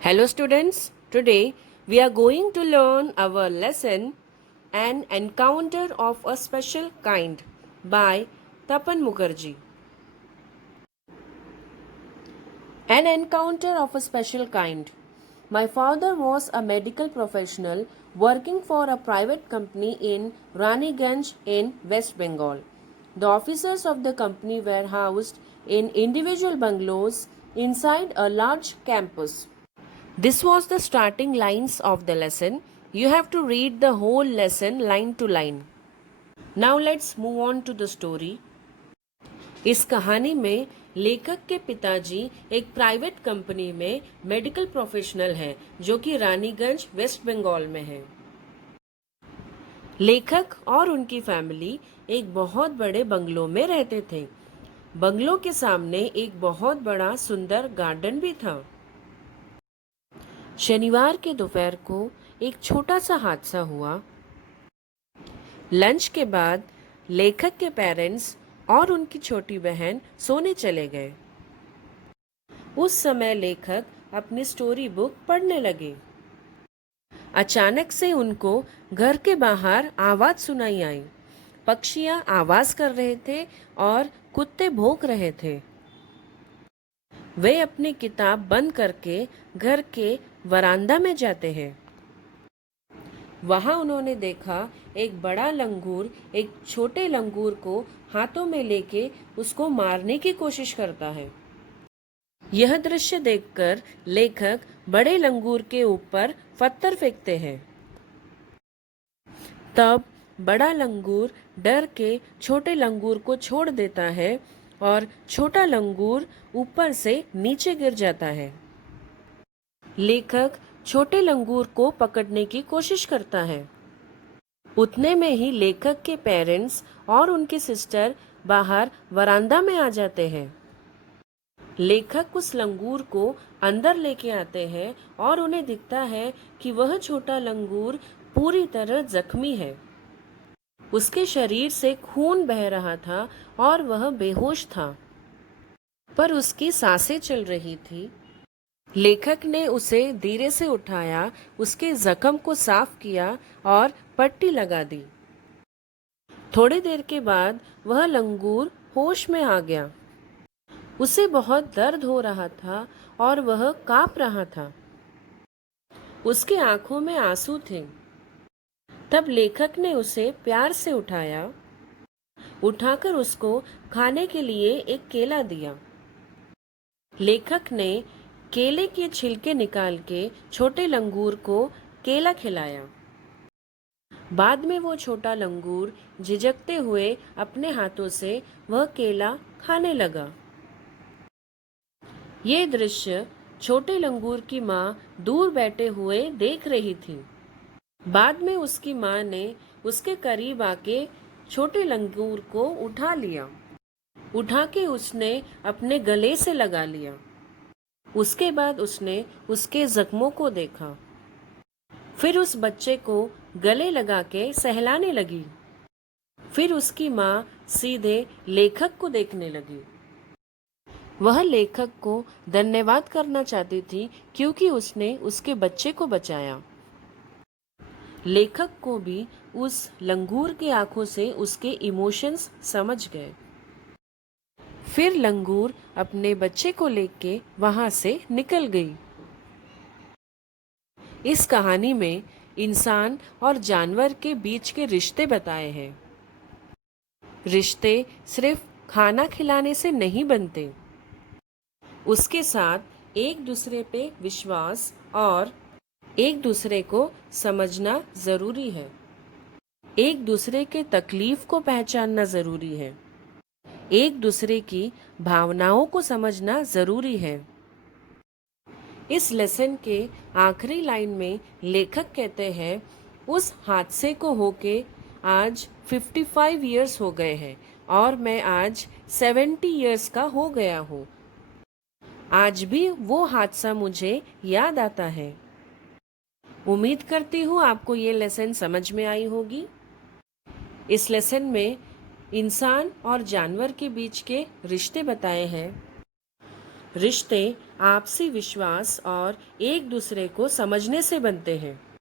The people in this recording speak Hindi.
Hello, students. Today we are going to learn our lesson An Encounter of a Special Kind by Tapan Mukherjee. An encounter of a special kind. My father was a medical professional working for a private company in Raniganj in West Bengal. The officers of the company were housed in individual bungalows inside a large campus. This was the starting lines of the lesson. You have to read the whole lesson line to line. Now let's move on to the story. इस कहानी में लेखक के पिताजी एक प्राइवेट कंपनी में मेडिकल प्रोफेशनल हैं जो कि रानीगंज वेस्ट बंगाल में है। लेखक और उनकी फैमिली एक बहुत बड़े बंगलो में रहते थे। बंगलो के सामने एक बहुत बड़ा सुंदर गार्डन भी था। शनिवार के दोपहर को एक छोटा सा हादसा हुआ। लंच के बाद लेखक के पेरेंट्स और उनकी छोटी बहन सोने चले गए। उस समय लेखक अपनी स्टोरी बुक पढ़ने लगे। अचानक से उनको घर के बाहर आवाज सुनाई आई। पक्षियां आवाज कर रहे थे और कुत्ते भौंक रहे थे। वे अपनी किताब बंद करके घर के वरांदा में जाते हैं। वहां उन्होंने देखा एक बड़ा लंगूर एक छोटे लंगूर को हाथों में लेके उसको मारने की कोशिश करता है। यह दृश्य देखकर लेखक बड़े लंगूर के ऊपर पत्थर फेंकते हैं। तब बड़ा लंगूर डर के छोटे लंगूर को छोड़ देता है और छोटा लंगूर ऊपर से नीचे गिर जाता है। लेखक छोटे लंगूर को पकड़ने की कोशिश करता है। उतने में ही लेखक के पेरेंट्स और उनकी सिस्टर बाहर वरांदा में आ जाते हैं। लेखक उस लंगूर को अंदर लेके आते हैं और उन्हें दिखता है कि वह छोटा लंगूर पूरी तरह जख्मी है। उसके शरीर से खून बह रहा था और वह बेहोश था, पर उसकी सांसें चल रही थी। लेखक ने उसे धीरे से उठाया, उसके जख्म को साफ किया और पट्टी लगा दी। थोड़ी देर के बाद वह लंगूर होश में आ गया। उसे बहुत दर्द हो रहा था और वह कांप रहा था। उसकी आंखों में आंसू थे। तब लेखक ने उसे प्यार से उठाकर उसको खाने के लिए एक केला दिया। लेखक ने केले के छिलके निकाल के छोटे लंगूर को केला खिलाया। बाद में वो छोटा लंगूर झिझकते हुए अपने हाथों से वह केला खाने लगा। ये दृश्य छोटे लंगूर की माँ दूर बैठे हुए देख रही थी। बाद में उसकी माँ ने उसके करीब आके छोटे लंगूर को उठा के उसने अपने गले से लगा लिया। उसके बाद उसने उसके जख्मों को देखा। फिर उस बच्चे को गले लगा के सहलाने लगी। फिर उसकी माँ सीधे लेखक को देखने लगी। वह लेखक को धन्यवाद करना चाहती थी क्योंकि उसने उसके बच्चे को बचाया। लेखक को भी उस लंगूर की आंखों से उसके इमोशंस समझ गए। फिर लंगूर अपने बच्चे को लेके वहां से निकल गई। इस कहानी में इंसान और जानवर के बीच के रिश्ते बताए हैं। रिश्ते सिर्फ खाना खिलाने से नहीं बनते, उसके साथ एक दूसरे पे विश्वास और एक दूसरे को समझना जरूरी है। एक दूसरे के तकलीफ को पहचानना जरूरी है। एक दूसरे की भावनाओं को समझना जरूरी है। इस लेसन के आखिरी लाइन में लेखक कहते हैं, उस हादसे को होके आज 55 इयर्स हो गए हैं और मैं आज 70 इयर्स का हो गया हूँ। आज भी वो हादसा मुझे याद आता है। उम्मीद करती हूँ आपको ये लेसन समझ में आई होगी। इस लेसन में इंसान और जानवर के बीच के रिश्ते बताए हैं। रिश्ते आपसी विश्वास और एक दूसरे को समझने से बनते हैं।